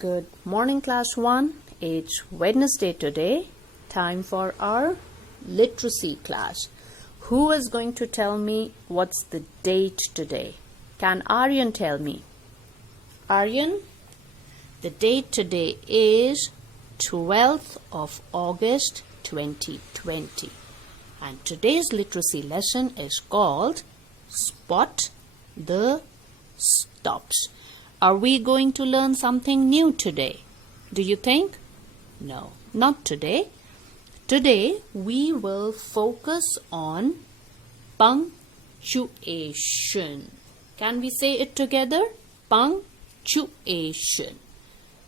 Good morning, class 1. It's Wednesday today. Time for our literacy class. Who is going to tell me what's the date today? Can Aryan tell me? Aryan, the date today is 12th of August 2020. And today's literacy lesson is called Spot the Stops. Are we going to learn something new today? Do you think? No, not today. Today we will focus on punctuation. Can we say it together? Punctuation.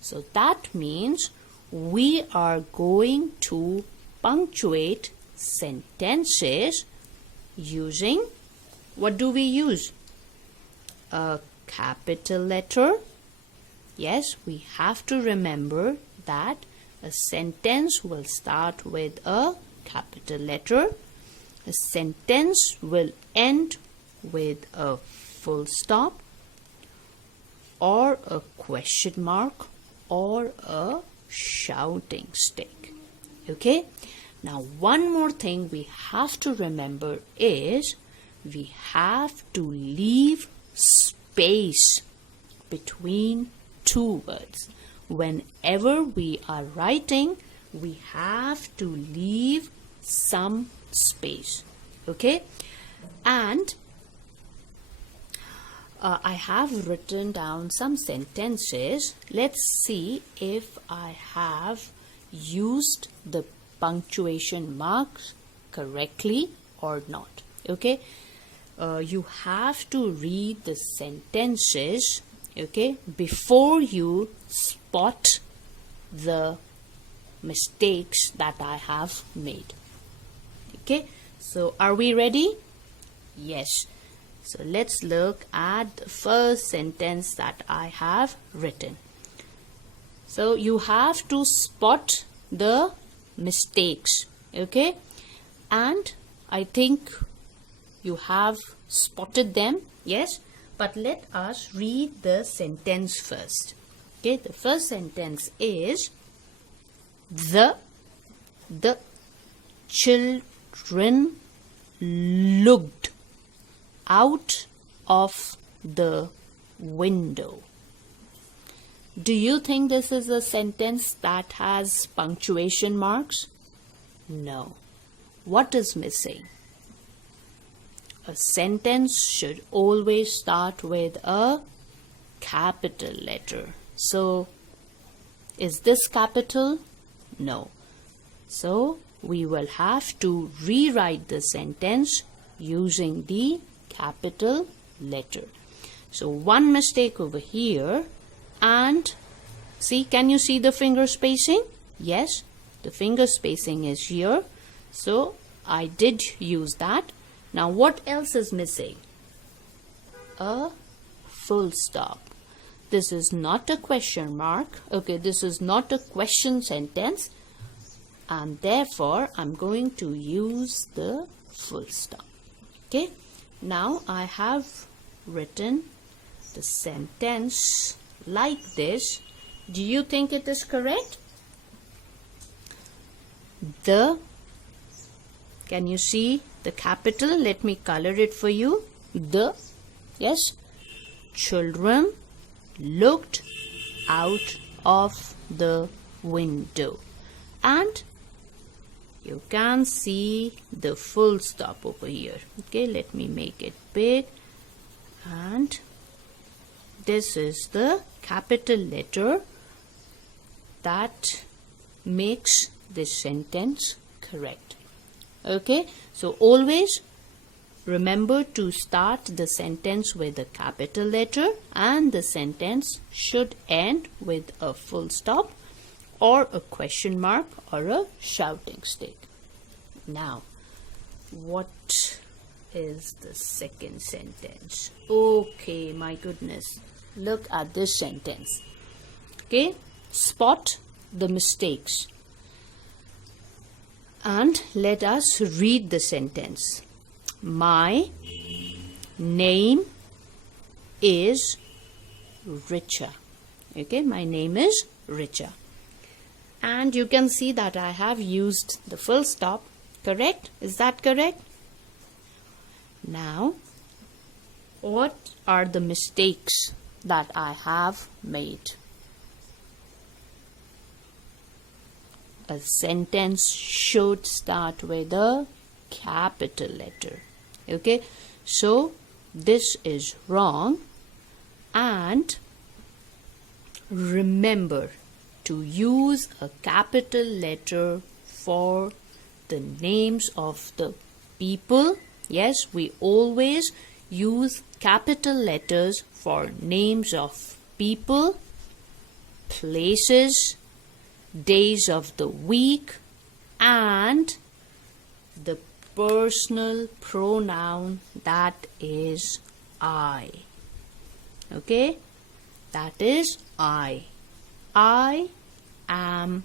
So that means we are going to punctuate sentences using, what do we use? A capital letter. Yes, we have to remember that a sentence will start with a capital letter. A sentence will end with a full stop or a question mark or a shouting stick. Okay? Now, one more thing we have to remember is we have to leave space between two words. Whenever we are writing, we have to leave some space. Okay? And I have written down some sentences. Let's see if I have used the punctuation marks correctly or not. Okay? You have to read the sentences, okay, before you spot the mistakes that I have made. Okay, so are we ready? Yes. So let's look at the first sentence that I have written. So you have to spot the mistakes, okay, and I think you have spotted them, yes, but let us read the sentence first. Okay, the first sentence is the children looked out of the window. Do you think this is a sentence that has punctuation marks? No. What is missing? A sentence should always start with a capital letter. So, is this capital? No. So, we will have to rewrite the sentence using the capital letter. So, one mistake over here, and see, can you see the finger spacing? Yes, the finger spacing is here. So, I did use that. Now, what else is missing? A full stop. This is not a question mark. Okay, this is not a question sentence. And therefore, I'm going to use the full stop. Okay, now I have written the sentence like this. Do you think it is correct? Can you see the capital? Let me color it for you. Yes, children looked out of the window. And you can see the full stop over here. Okay, let me make it big. And this is the capital letter that makes this sentence correct. Okay, so always remember to start the sentence with a capital letter, and the sentence should end with a full stop or a question mark or a shouting stick. Now, what is the second sentence? Okay, my goodness, look at this sentence. Okay, spot the mistakes. And let us read the sentence. My name is richer. Okay, my name is Richa. And you can see that I have used the full stop. Correct? Is that correct? Now, what are the mistakes that I have made? A sentence should start with a capital letter. Okay, so this is wrong. And remember to use a capital letter for the names of the people. Yes, we always use capital letters for names of people, places, days of the week, and the personal pronoun that is I. Okay, that is I. I am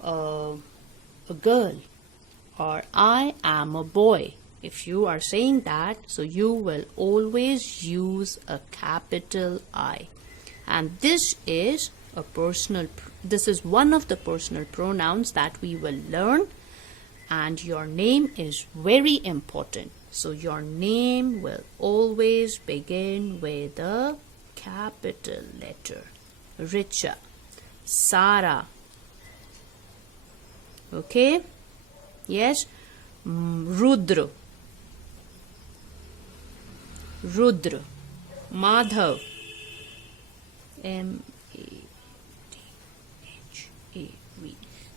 a girl, or I am a boy. If you are saying that, so you will always use a capital I. And this is one of the personal pronouns that we will learn, and your name is very important. So your name will always begin with a capital letter. Richa, Sara. Okay? Yes? Rudra, Madhav, M-A-D-H-A-V.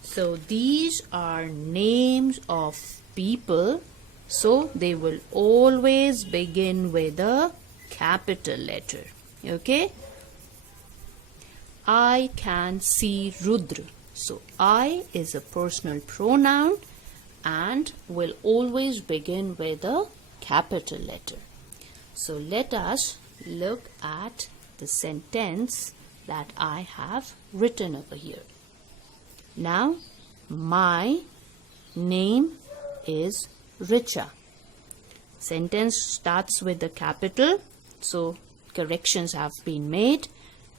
So these are names of people. So they will always begin with a capital letter. Okay? I can see Rudra. So I is a personal pronoun and will always begin with a capital letter. So let us look at the sentence that I have written over here. Now, my name is Richa. Sentence starts with the capital, so corrections have been made.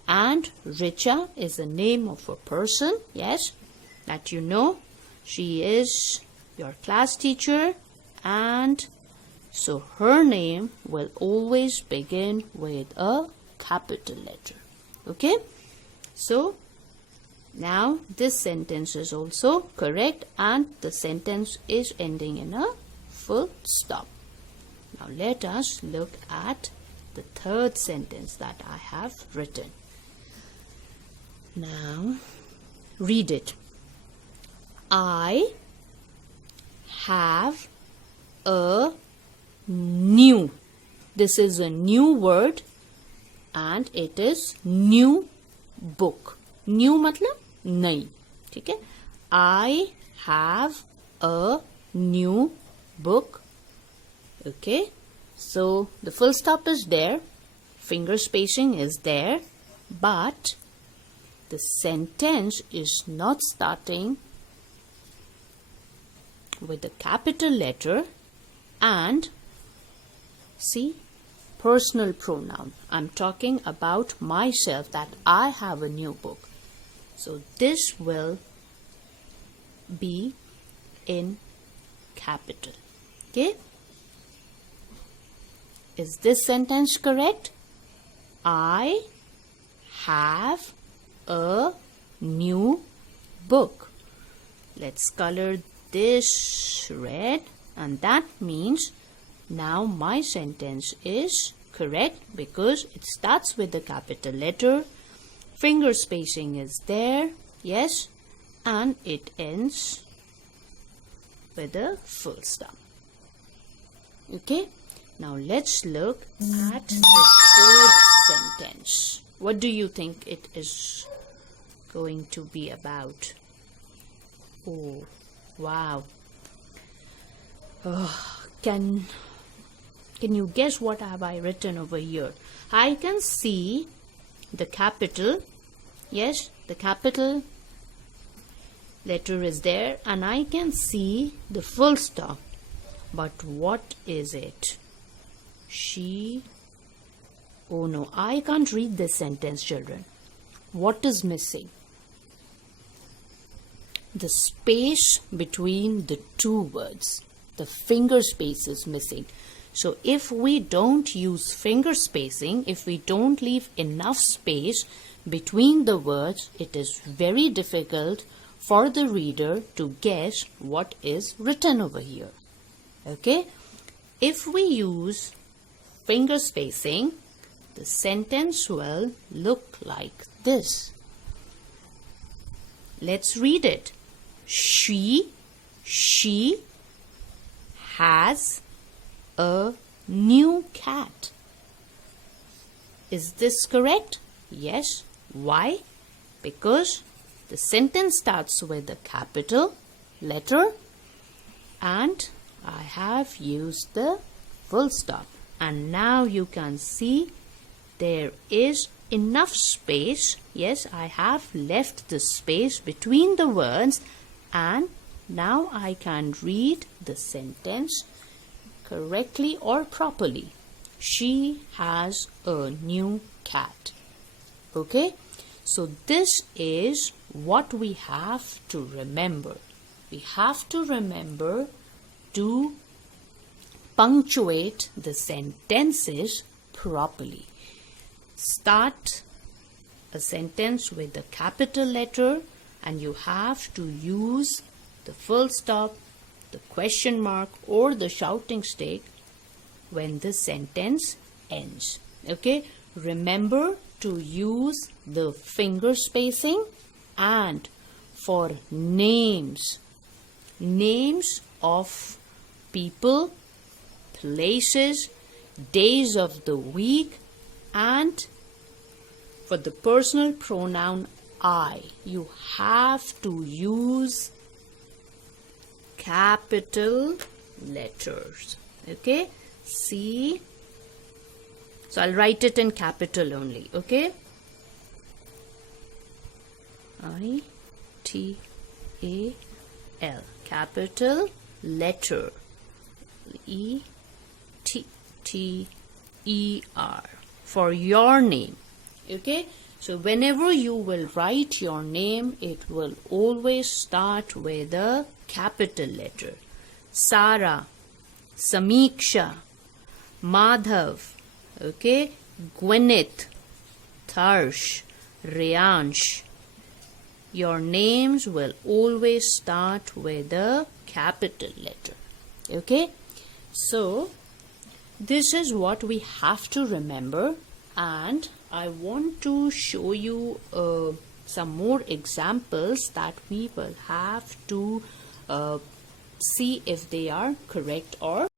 And Richa is the name of a person, yes, that you know. She is your class teacher, and so her name will always begin with a capital letter. Okay, so now this sentence is also correct, and the sentence is ending in a full stop. Now let us look at the third sentence that I have written. Now read it. I have a new. This is a new word and it is new book. New matlab nahi. Okay? I have a new book. Okay? So the full stop is there. Finger spacing is there. But the sentence is not starting with a capital letter, and see, personal pronoun. I'm talking about myself, that I have a new book. So this will be in capital. Okay? Is this sentence correct? I have a new book. Let's color this red, and that means now my sentence is correct because it starts with the capital letter, finger spacing is there, yes, and it ends with a full stop. Okay, now let's look at the fourth sentence. What do you think it is going to be about? Oh, wow. Can you guess what have I written over here? I can see the capital. Yes, the capital letter is there, and I can see the full stop. But what is it? She. Oh no, I can't read this sentence, children. what is missing? The space between the two words. The finger space is missing. So if we don't use finger spacing, if we don't leave enough space between the words, it is very difficult for the reader to guess what is written over here. Okay? If we use finger spacing, the sentence will look like this. Let's read it. She has a new cat. Is this correct? Yes. Why? Because the sentence starts with a capital letter and I have used the full stop. And now you can see there is enough space. Yes, I have left the space between the words and now I can read the sentence correctly or properly. She has a new cat. Okay, so this is what we have to remember. We have to remember to punctuate the sentences properly. Start a sentence with a capital letter and you have to use the full stop, the question mark or the shouting stick when the sentence ends. Okay, remember to use the finger spacing. And for names of people, places, days of the week, and for the personal pronoun I, you have to use capital letters. Okay, see, so I'll write it in capital only. Okay, I-T-A-L, capital letter, E-T-T-E-R, for your name. Okay, so whenever you will write your name, it will always start with a capital letter. Sara, Samiksha, Madhav, okay, Gwyneth, Tarsh, Riyansh. Your names will always start with a capital letter. Okay, so this is what we have to remember, and I want to show you some more examples that we will have to see if they are correct or